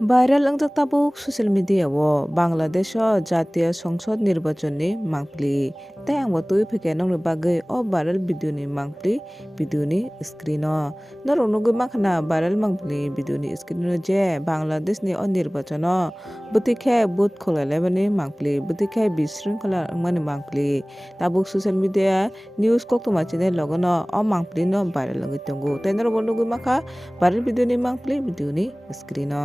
viral ang tabuk social media o Bangladesh o জাতীয় সংসদ নির্বাচনী মাংপলি তাই ang watui phike nong bagai o viral video ni mangpli video ni screen o nor onugui makhana viral mangpli video ni screen o je Bangladesh ni o নির্বাচন butikhe but kholaimani mangpli butikhe bisringkhala mani mangpli tabuk social media news koktuma chine logono o mangpli no viral ngi tongo tai nor onugui makha viral video ni mangpli video ni screen o